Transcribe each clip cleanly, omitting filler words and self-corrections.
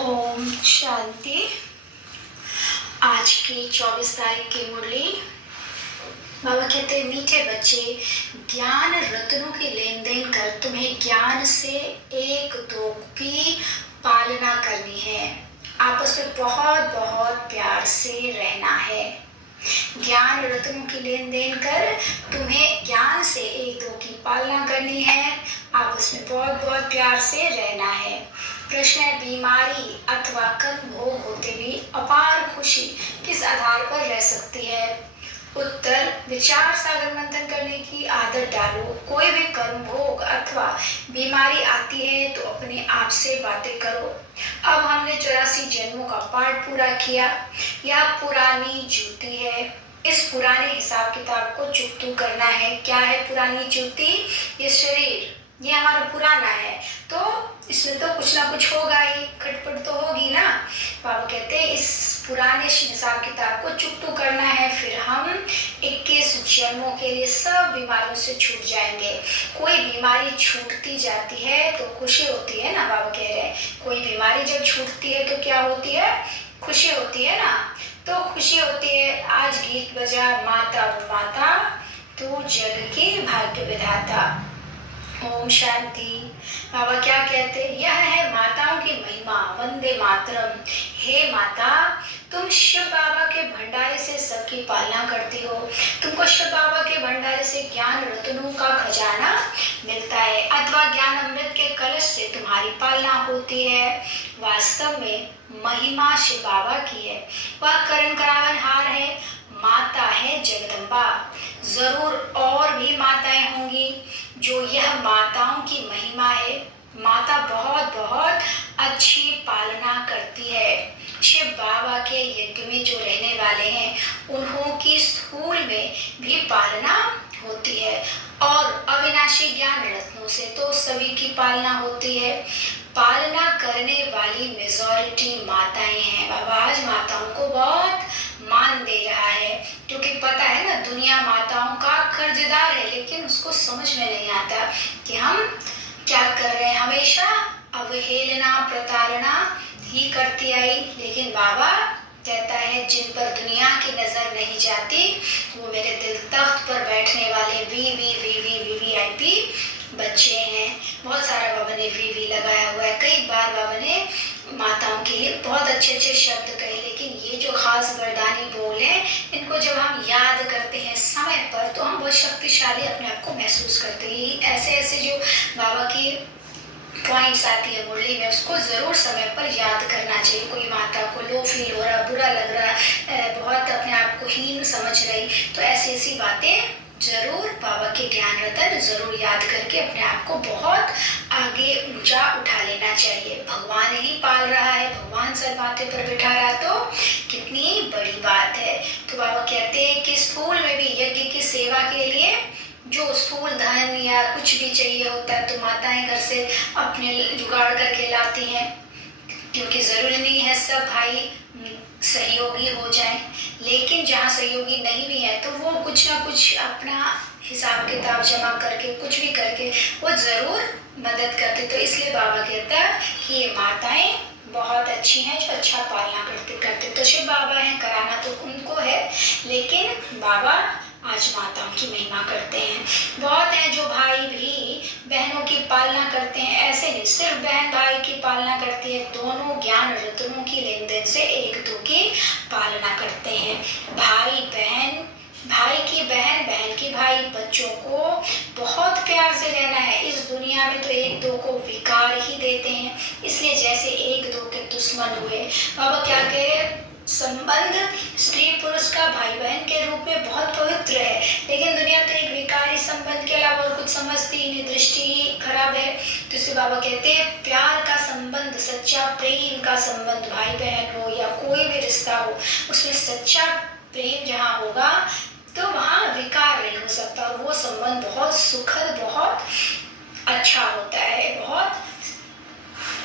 ओम शांति। आज की 24 तारीख की मुरली। बाबा कहते हैं, मीठे बच्चे, ज्ञान रत्नों की लेन देन कर तुम्हें ज्ञान से एक दो की पालना करनी है। आपस में बहुत बहुत प्यार से रहना है। ज्ञान रत्नों की लेन देन कर तुम्हें ज्ञान से एक दो की पालना करनी है। आपस में बहुत बहुत प्यार से रहना है। प्रश्न है, बीमारी अथवा कर्म भोग होते भी अपार खुशी किस आधार पर रह सकती है? उत्तर, विचार सागर मंथन करने की आदत डालो। कोई भी कर्म भोग अथवा बीमारी आती है तो अपने आप से बातें करो। अब हमने 84 जन्मों का पाठ पूरा किया। यह पुरानी जूती है। इस पुराने हिसाब किताब को चुकतू करना है। क्या है पुरानी जूती? ये शरीर, ये हमारा पुराना है, तो इसमें तो कुछ ना कुछ होगा ही, खटपट तो होगी ना। बाबा कहते हैं इस पुराने हिसाब किताब को चुकतू करना है, फिर हम 21 जन्मों के लिए सब बीमारियों से छूट जाएंगे। कोई बीमारी छूटती जाती है तो खुशी होती है ना। बाबा कह रहे हैं कोई बीमारी जब छूटती है तो क्या होती है? खुशी होती है ना। तो खुशी होती है। आज गीत बजा, माता वो माता तू जग की भाग्य विधाता। ओम शांति। बाबा क्या कहते हैं? यह है माताओं की महिमा। वंदे मातरम। हे माता, तुम शिव बाबा के भंडारे से सबकी पालना करती हो। तुमको शिव बाबा के भंडारे से ज्ञान रत्नों का खजाना मिलता है अथवा ज्ञान अमृत के कलश से तुम्हारी पालना होती है। वास्तव में महिमा शिव बाबा की है। वह करण करावन हार है, माता है जगदम्बा। जरूर और भी माताएं होंगी जो यह माताओं की महिमा है। माता बहुत बहुत अच्छी पालना करती है। शिव बाबा के यज्ञ में जो रहने वाले हैं उन्हों की स्थूल में भी पालना होती है और अविनाशी ज्ञान रत्नों से तो सभी की पालना होती है। पालना करने वाली मेजॉरिटी माताएं हैं। बाबा आज माताओं को बहुत मान दे रहा है, क्योंकि पता है ना दुनिया माताओं का कर्जदार है, लेकिन उसको समझ में नहीं आता कि हम क्या कर रहे हैं। हमेशा अवहेलना प्रताड़ना ही करती आई, लेकिन बाबा कहता है जिन पर दुनिया की नजर नहीं जाती वो मेरे दिल तख्त पर बैठने वाले वीवीआईपी बच्चे हैं। बहुत सारा बाबा ने वी लगाया हुआ है। कई बार बाबा ने माताओं के लिए बहुत अच्छे अच्छे शब्द कहे, लेकिन ये जो खास वरदानी बोल है इनको जब हम याद करते हैं समय पर तो हम बहुत शक्तिशाली अपने आप को महसूस करते हैं। ऐसे ऐसे जो बाबा की पॉइंट्स आती है मुरली में, उसको जरूर समय पर याद करना चाहिए। कोई माता को लो फील हो रहा, बुरा लग रहा, बहुत अपने आप को हीन समझ रही, तो ऐसी ऐसी बातें जरूर बाबा के ज्ञान रतन जरूर याद करके अपने आप को बहुत आगे ऊंचा उठा लेना चाहिए। भगवान ही पाल रहा है, भगवान सर माथे पर बिठा रहा तो कितनी बड़ी बात है। तो बाबा कहते हैं कि स्थूल में भी यज्ञ की सेवा के लिए जो स्थूल धन या कुछ भी चाहिए होता है तो माताएं घर से अपने जुगाड़ करके लाती हैं, क्योंकि जरूरी नहीं है सब भाई सहयोगी हो जाए, लेकिन जहाँ सहयोगी नहीं भी है तो वो कुछ ना कुछ अपना हिसाब किताब जमा करके कुछ भी करके वो जरूर मदद करते। तो इसलिए बाबा कहता है कि ये माताएं बहुत अच्छी हैं जो अच्छा पालना करते। तो शिव बाबा हैं, कराना तो उनको है, लेकिन बाबा आज माताओं की महिमा करते हैं। बहुत हैं जो भाई भी बहनों की पालना करते हैं। ऐसे नहीं सिर्फ बहन भाई की पालना करती है, दोनों ज्ञान रत्नों की लेन देन से एक दो की पालना करते हैं। भाई बहन, भाई की बहन, बहन की भाई, बच्चों को बहुत प्यार से रहना है। इस दुनिया में तो एक दो को विकार ही देते हैं, इसलिए जैसे एक दो के दुश्मन हुए। बाबा क्या कह रहे? संबंध स्त्री पुरुष का भाई बहन के रूप में बहुत पवित्र है, लेकिन दुनिया तो एक विकारी संबंध के अलावा और कुछ समझती ही नहीं, दृष्टि ही खराब है। तो इसे बाबा कहते हैं प्यार का संबंध, सच्चा प्रेम का संबंध, भाई बहन हो या कोई भी रिश्ता हो, उसमें सच्चा प्रेम जहाँ होगा तो वहाँ विकार नहीं हो सकता। वो संबंध बहुत सुखद, बहुत अच्छा होता है, बहुत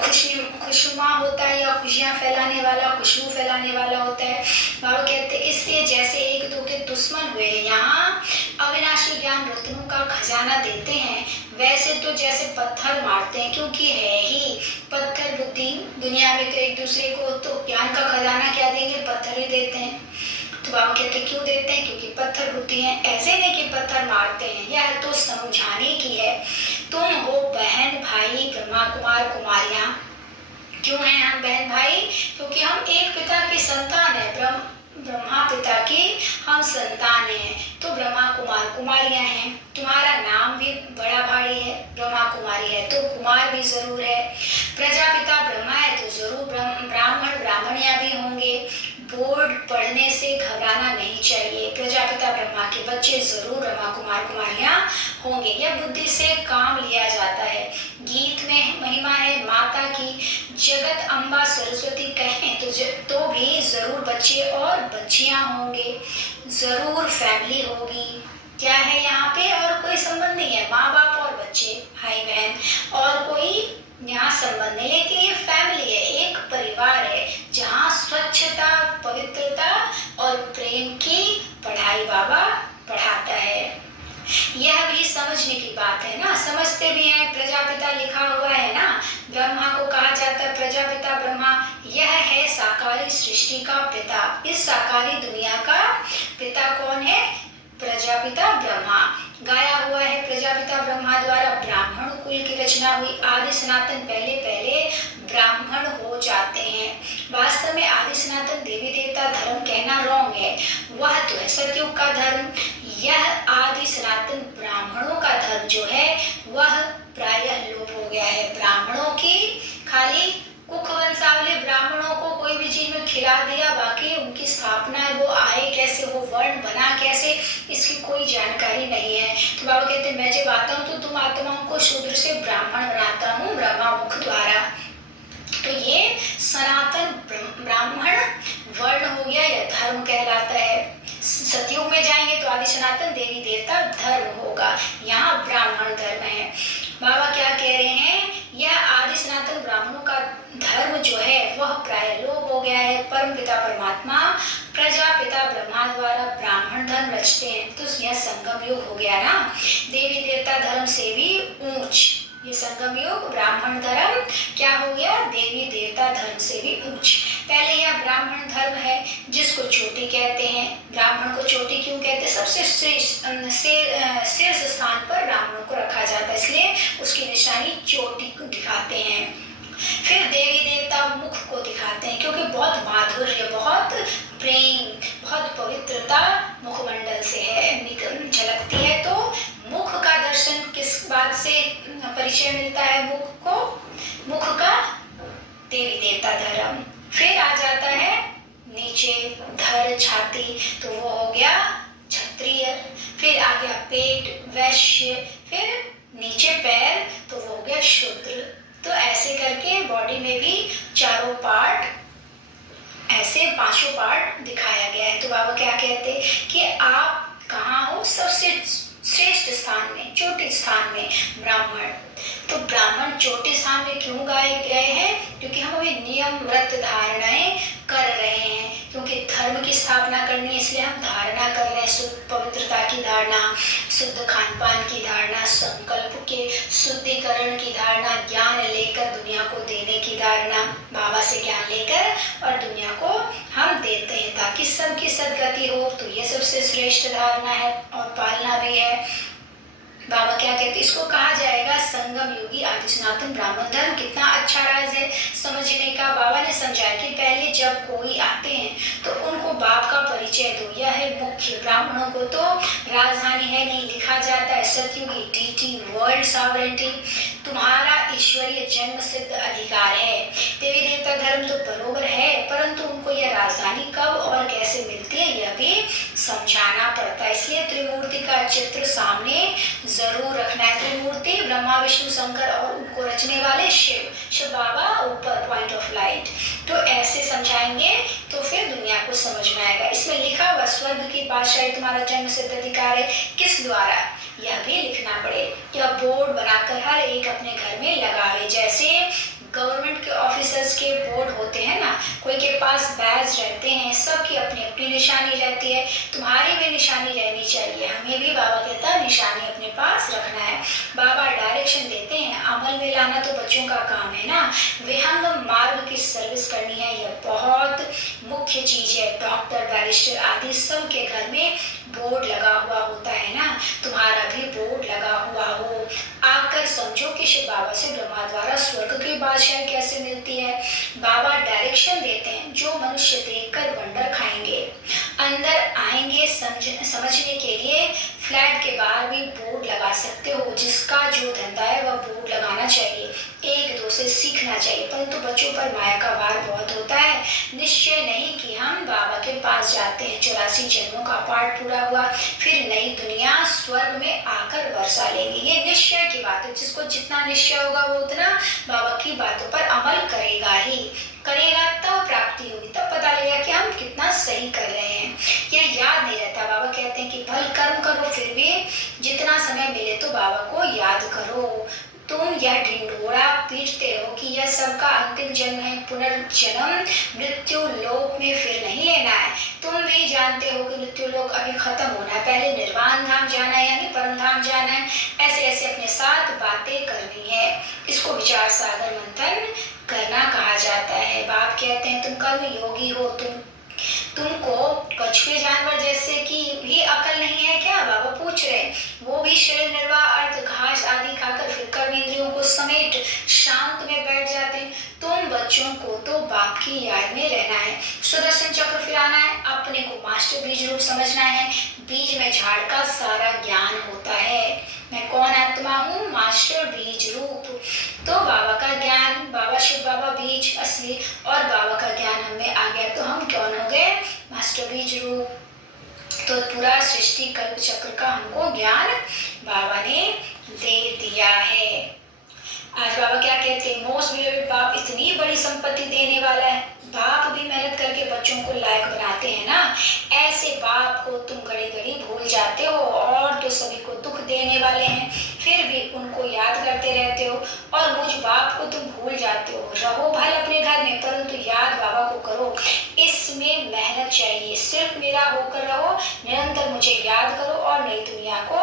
खुशनुमा होता है या खुशियाँ फैलाने वाला, खुशबू फैलाने वाला होता है। बाबा कहते हैं इसलिए जैसे एक दो के दुश्मन हुए यहाँ अविनाशी ज्ञान रत्नों का खजाना देते हैं, वैसे तो जैसे पत्थर मारते हैं, क्योंकि है ही पत्थर बुद्धि दुनिया दुनिया में तो एक दूसरे को तो ज्ञान का खजाना क्या देंगे, पत्थर ही देते हैं। तो बाबा कहते क्यों देते हैं, क्योंकि पत्थर बुद्धि है, ऐसे नहीं कि पत्थर मारते हैं, यह तो समझाने की है। तुम हो बहन भाई ब्रह्मा कुमार कुमारियां। क्यों हैं हम बहन भाई, क्योंकि हम एक पिता की संतान है, ब्रह्मा पिता की हम संतान हैं। तो ब्रह्मा कुमार कुमारियां हैं। तुम्हारा नाम भी बड़ा भारी है, ब्रह्मा कुमारी है तो कुमार भी जरूर है। प्रजापिता ब्रह्मा है तो जरूर ब्राह्मण ब्राह्मणियां भी होंगे। बोर्ड पढ़ने से घबराना नहीं चाहिए, प्रजापिता ब्रह्मा के बच्चे जरूर ब्रह्मा कुमार कुमारियां होंगे। यह बुद्धि से काम लिया जाता है। गीत में महिमा है माता की, जगत अम्बा सरस्वती कहें तो भी जरूर बच्चे और बच्चियां होंगे, जरूर फैमिली होगी। क्या है यहाँ पे, और कोई संबंध नहीं है, माँ बाप और बच्चे भाई बहन और कोई यहाँ संबंध नहीं, लेकिन ये फैमिली है, एक परिवार है जहाँ स्वच्छता पवित्रता और प्रेम की पढ़ाई बाबा पढ़ाता है। यह भी समझने की बात है ना, समझते भी हैं। प्रजापिता लिखा हुआ है ना, ब्रह्मा को कहा जाता है प्रजापिता ब्रह्मा, यह है साकारी सृष्टि का पिता। इस साकारी दुनिया का पिता कौन है, प्रजापिता ब्रह्मा। गाया हुआ है प्रजापिता ब्रह्मा द्वारा ब्राह्मण कुल की रचना हुई। आदि सनातन पहले पहले ब्राह्मण हो जाते हैं। वास्तव में आदि सनातन देवी देवता धर्म कहना रॉन्ग है, वह तो है सतयुग का धर्म। यह आदि सनातन ब्राह्मणों का धर्म जो है वह प्रायः लोप हो गया है। ब्राह्मणों की खाली कुख वंशावली, ब्राह्मणों को कोई भी चीज में खिला दिया, बाकी उनकी स्थापना वो आए कैसे, वो वर्ण बना कैसे, इसकी कोई जानकारी नहीं है। तो बाबा कहते मैं जब आता हूँ तो तुम आत्माओं को शूद्र से ब्राह्मण बनाता हूँ ब्रह्मा मुख द्वारा। तो ये सनातन ब्राह्मण वर्ण हो गया या धर्म कहलाता है। सतयुग में जाएंगे तो आदि सनातन देवी देवता धर्म होगा, यहाँ ब्राह्मण धर्म है। बाबा क्या कह रहे हैं, यह आदि सनातन ब्राह्मणों का धर्म जो है वह प्राय लोप हो गया है। परम पिता परमात्मा प्रजापिता ब्रह्मा द्वारा ब्राह्मण धर्म रचते हैं, तो यह संगम युग हो गया ना, देवी देवता धर्म से भी ऊंच। ये संगम युग ब्राह्मण धर्म क्या हो गया, देवी देवता धर्म से भी ऊंच। पहले यह ब्राह्मण धर्म है जिसको चोटी कहते हैं। ब्राह्मण को चोटी क्यों कहते हैं, सबसे शीर्ष स्थान पर ब्राह्मणों को रखा जाता है, इसलिए उसकी निशानी चोटी को दिखाते हैं। फिर देवी देवता मुख को दिखाते हैं, क्योंकि बहुत माधुर्य, बहुत प्रेम, बहुत पवित्रता मुखमंडल से है, झलकती है। तो मुख का दर्शन किस बात से परिचय मिलता है, मुख का देवी देवता धर्म। फिर आ जाता है नीचे धर छाती, तो वो हो गया क्षत्रिय। फिर आ गया पेट वैश्य, फिर नीचे पैर, तो वो हो गया शूद्र। तो ऐसे करके बॉडी में भी चारों पार्ट, ऐसे पांचों पार्ट दिखाया गया है। तो बाबा क्या कहते हैं कि आप कहाँ हो, सबसे श्रेष्ठ स्थान में, चोटी स्थान में ब्राह्मण। तो ब्राह्मण चोटी स्थान में क्यों गाए गए हैं, क्योंकि हम अभी नियम व्रत धारणाएं कर रहे हैं, क्योंकि धर्म की स्थापना करनी है, इसलिए हम धारणा कर रहे हैं। शुद्ध पवित्रता की धारणा, शुद्ध खान पान की धारणा, संकल्प के शुद्धिकरण की धारणा, ज्ञान लेकर दुनिया को देने की धारणा, बाबा से ज्ञान लेकर और दुनिया को हम देते हैं ताकि सबकी सदगति हो। तो ये सबसे श्रेष्ठ धारणा है और पालना भी है। बाबा क्या कहते हैं, इसको कहा जाएगा संगम युगी आदि सनातन ब्राह्मण धर्म। कितना अच्छा राज है समझने का। बाबा ने समझाया कि पहले जब कोई आते हैं तो उनको बाप का परिचय दो, यह है मुख्य। ब्राह्मणों को तो राजधानी है नहीं, लिखा जाता है सतयुगी डीटी वर्ल्ड सॉवरेंटी, तुम्हारा ईश्वरीय जन्म सिद्ध अधिकार है। देवी देवता धर्म तो बरोबर है, परंतु उनको यह राजधानी कब और कैसे मिलती है यह भी समझाना पड़ता है। इसलिए त्रिमूर्ति का चित्र सामने जरूर रखना है। त्रिमूर्ति ब्रह्मा विष्णु शंकर और उनको रचने वाले शिव बाबा ऊपर पॉइंट ऑफ लाइट। तो ऐसे समझाएंगे तो फिर दुनिया को समझ में आएगा। इसमें लिखा हुआ स्वर्ग की बादशाही तुम्हारा जन्म सिद्ध अधिकार है, किस द्वारा यह भी लिखना पड़े। यह बोर्ड बनाकर हर एक अपने घर में लगावे। जैसे गवर्नमेंट के ऑफिसर्स के बोर्ड होते हैं ना, कोई के पास बैज रहते हैं, सबकी अपनी अपनी निशानी रहती है, तुम्हारी भी निशानी रहनी चाहिए। हमें भी बाबा कहता है निशानी अपने पास रखना है। बाबा डायरेक्शन देते हैं, अमल में लाना तो बच्चों का काम है ना। विहंगम मार्ग की सर्विस करनी है, यह बहुत मुख्य चीज है। डॉक्टर, बैरिस्टर आदि सब के घर में बोर्ड लगा हुआ होता है ना, तुम्हारा भी बोर्ड लगा हुआ हो। आकर समझो कि शिव बाबा से ब्रह्मा द्वारा स्वर्ग की बादशाही कैसे मिलती है। बाबा डायरेक्शन देते हैं, जो मनुष्य देखकर वंडर खाएंगे। अंदर आएंगे समझने के लिए फ्लैट के बाहर भी बोर्ड लगा सकते हो। जिसका जो धंधा है वह बोर्ड लगाना चाहिए, एक दो से सीखना चाहिए। परंतु बच्चों पर माया का भार बहुत होता है। निश्चय नहीं कि हम बाबा के पास जाते हैं, 84 जन्मों का पाठ पूरा हुआ, फिर नई दुनिया स्वर्ग में आकर वर्षा लेंगे। ये निश्चय की बात है। जिसको जितना निश्चय होगा वो उतना बाबा की बातों पर अमल करेगा ही करेगा, तब प्राप्ति होगी, तब पता लगेगा कि हम कितना सही कर रहे हैं। यह याद नहीं रहता। बाबा कहते हैं कि भल कर्म करो, फिर भी जितना समय मिले तो बाबा को याद करो। तुम यह ढिंढोरा पीटते हो कि यह सबका अंतिम जन्म है, पुनर्जन्म मृत्यु लोक में फिर नहीं लेना है। तुम भी जानते हो कि मृत्यु लोक अभी खत्म होना है, पहले निर्वाण धाम जाना है यानी परम धाम जाना है। ऐसे ऐसे अपने साथ बातें करनी है। इसको विचार सागर मंथन करना कहा जाता है। बाप कहते हैं तुम कर्म योगी हो, तुमको कछुए जानवर जैसे की भी अकल नहीं है क्या? बाबा पूछ रहे। वो भी शरीर निर्वाह अर्थ घास आदि खाकर फिर कर्म इंद्रियों को समेट शांत में बैठ जाते हैं। तुम बच्चों को तो बाप की याद में रहना है, सुदर्शन चक्र फिराना है, अपने को मास्टर बीज रूप समझना है। बीज में झाड़ का सारा ज्ञान होता है। मैं कौन आत्मा हूँ? मास्टर बीज रूप। तो बाबा का ज्ञान, बाबा शिव बाबा बीज असली, और बाबा का ज्ञान हमें आ गया तो हम कौन हो गए? मास्टर बीज रूप। तो पूरा सृष्टि कल्प चक्र का हमको ज्ञान बाबा ने दे दिया है। आज बाबा क्या कहते हैं? मोस्ट बिलीवेड बाप इतनी बड़ी संपत्ति देने वाला है। बाप भी मेहनत करके बच्चों को लायक बनाते हैं ना। ऐसे बाप को तुम घड़ी घड़ी भूल जाते हो, और तो सभी को दुख देने वाले हैं, फिर भी उनको याद करते रहते हो, और मुझ बाप को तुम भूल जाते हो। रहो भले अपने घर में, परंतु याद बाबा को करो। इसमें मेहनत चाहिए। सिर्फ मेरा होकर रहो, निरंतर मुझे याद करो और नई दुनिया को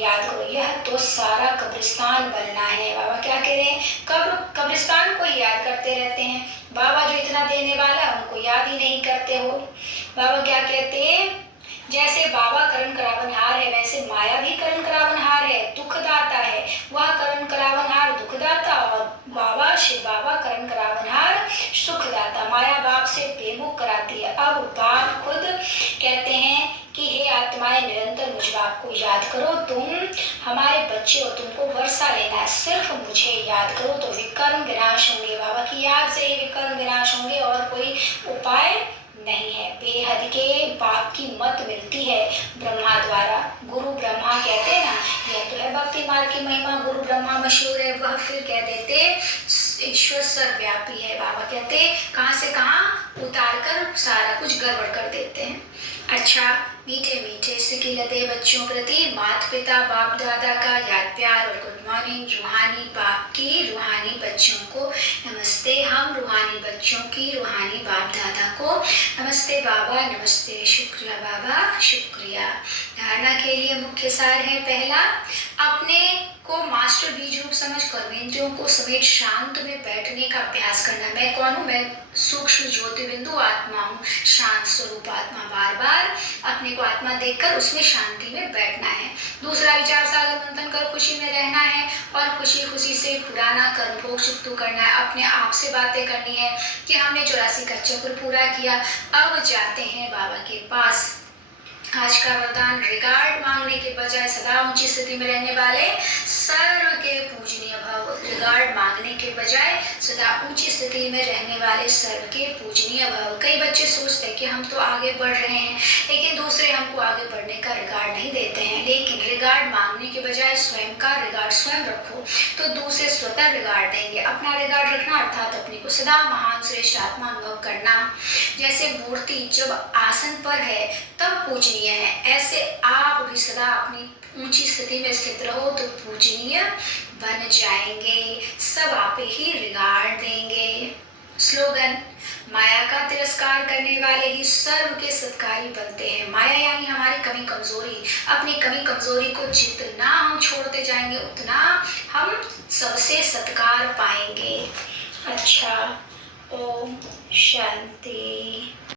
याद करो। यह तो सारा कब्रिस्तान बनना है। बाबा क्या कह रहे हैं? कब्रिस्तान को याद करते रहते हैं। बाबा जो इतना देने वाला है उनको याद ही नहीं करते हो। बाबा क्या कहते हैं? जैसे बाबा करण करावनहार है, वैसे माया भी करण करावनहार है, दुखदाता है। वह करण करावनहार दुखदाता, और बाबा शिव बाबा करण करावनहार सुखदाता। माया बाप से बेमुख कराती है। अब बाप खुद कहते हैं कि हे आत्माएं, निरंतर मुझ बाप को याद करो। तुम हमारे बच्चे हो, तुमको वर्षा लेना है, सिर्फ मुझे याद करो तो विकर्म विनाश होंगे। बाबा की याद से ही विकर्म विनाश होंगे, और कोई उपाय नहीं है। बेहद के बाप की मत मिलती है ब्रह्मा द्वारा। गुरु ब्रह्मा कहते हैं ना, यह तो है भक्ति मार्ग की महिमा। गुरु ब्रह्मा मशहूर है, वह फिर कह देते ईश्वर सर्वव्यापी है। बाबा कहते कहाँ से कहाँ उतार कर सारा कुछ गड़बड़ कर देते हैं। अच्छा, मीठे मीठे सिकिलते बच्चों प्रति माता पिता बाप दादा का याद प्यार और गुड मॉर्निंग। रूहानी बाप की रूहानी बच्चों को नमस्ते। हम रूहानी बच्चों की रूहानी बाप दादा को नमस्ते। बाबा नमस्ते। शुक्रिया बाबा, शुक्रिया। धारणा के लिए मुख्य सार है पहला, अपने को मास्टर बीज रूप समझ कर्मेंद्रियों को समेत शांत में बैठने का अभ्यास करना। मैं कौन हूँ? मैं सूक्ष्म ज्योति बिंदु आत्मा हूँ, शांत स्वरूप आत्मा। बार बार अपने को आत्मा देखकर उसमें शांति में बैठना है। दूसरा, विचार सागर मंथन कर खुशी में रहना है, और खुशी खुशी से पुराना कर्म भोग चुकतू करना है। अपने आप से बातें करनी है कि हमने 84 का चक्र पूरा किया, अब जाते हैं बाबा के पास। आज का वरदान, रिगार्ड मांगने के बजाय सदा ऊंची स्थिति में रहने वाले सर्व के पूजनीय भव। रिगार्ड मांगने के बजाय सदा ऊंची स्थिति में रहने वाले सर्व के पूजनीय भव। कई बच्चे सोचते हैं कि हम तो आगे बढ़ रहे हैं, लेकिन दूसरे हमको आगे बढ़ने का रिगार्ड नहीं देते हैं। लेकिन रिगार्ड मांगने के बजाय स्वयं का रिगार्ड स्वयं रखो, तो दूसरे स्वतः रिगार्ड देंगे। अपना रिगार्ड रखना अर्थात अपने को सदा महान श्रेष्ठ आत्मा अनुभव करना। जैसे मूर्ति जब आसन पर है तब पूजनीय है, ऐसे आप भी सदा अपनी ऊंची स्थिति में स्थित रहो तो पूजनीय बन जाएंगे। सब आप ही रिगार्ड देंगे। स्लोगन, माया का तिरस्कार करने वाले सर्व के सत्कारी बनते हैं। माया यानी हमारी कमी कमजोरी। अपनी कमी कमजोरी को जितना हम छोड़ते जाएंगे उतना हम सबसे सत्कार पाएंगे। अच्छा, ओम शांति।